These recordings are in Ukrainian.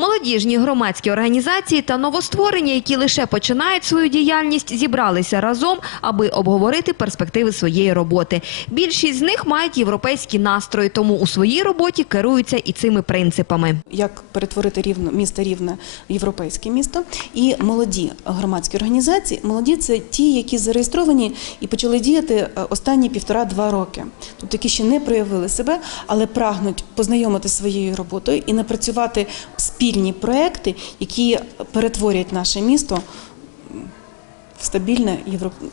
Молодіжні громадські організації та новостворення, які лише починають свою діяльність, зібралися разом, аби обговорити перспективи своєї роботи. Більшість з них мають європейські настрої, тому у своїй роботі керуються і цими принципами. як перетворити рівно місто рівне європейське місто. І молоді громадські організації, молоді це ті, які зареєстровані і почали діяти е, останні півтора-два роки. Тобто які ще не проявили себе, але прагнуть познайомити своєю роботою і напрацювати спільні проекти, які перетворять наше місто. В стабільне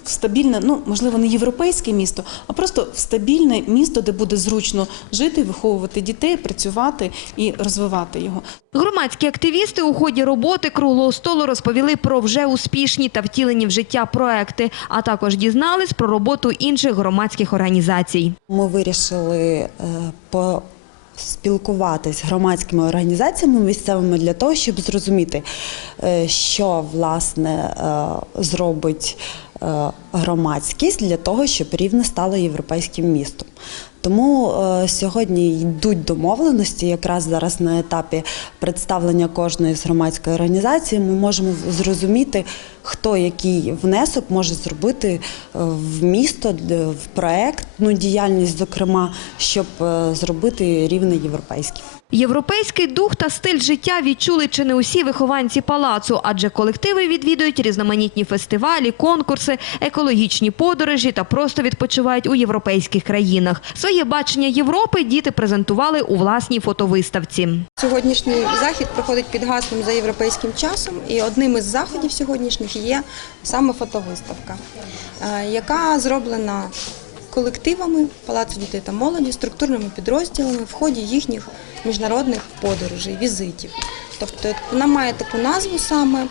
в стабільне, ну можливо, не європейське місто, а просто в стабільне місто, де буде зручно жити, виховувати дітей, працювати і розвивати його. Громадські активісти у ході роботи круглого столу розповіли про вже успішні та втілені в життя проекти, а також дізнались про роботу інших громадських організацій. Ми вирішили е, поспілкуватись з громадськими організаціями місцевими для того, щоб зрозуміти, е, що власне е, зробить е, громадськість для того, щоб рівне стало європейським містом. Тому е, сьогодні йдуть домовленості. Якраз зараз на етапі представлення кожної з громадської організації ми можемо зрозуміти, хто який внесок може зробити е, в місто, в проектну діяльність, зокрема, щоб е, зробити рівне європейським. Європейський дух та стиль життя відчули чи не усі вихованці палацу, адже колективи відвідують різноманітні фестивалі, конкурси, екологічні подорожі та просто відпочивають у європейських країнах. Своє бачення Європи діти презентували у власній фотовиставці. Сьогоднішній захід проходить під гаслом за європейським часом, і одним із заходів сьогоднішніх є саме фотовиставка, е, яка зроблена колективами Палацу дітей та молоді, структурними підрозділами в ході їхніх міжнародних подорожей, візитів. Тобто вона має таку назву саме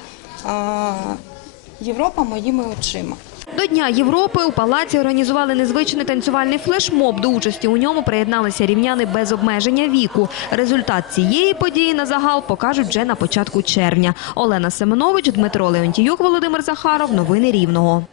Європа моїми очима. До Дня Європи у палаці організували незвичний танцювальний флешмоб. До участі у ньому приєдналися рівняни без обмеження віку. Результат цієї події на загал покажуть вже на початку червня. Олена Семенович, Дмитро Леонтіюк, Володимир Захаров. Новини Рівного.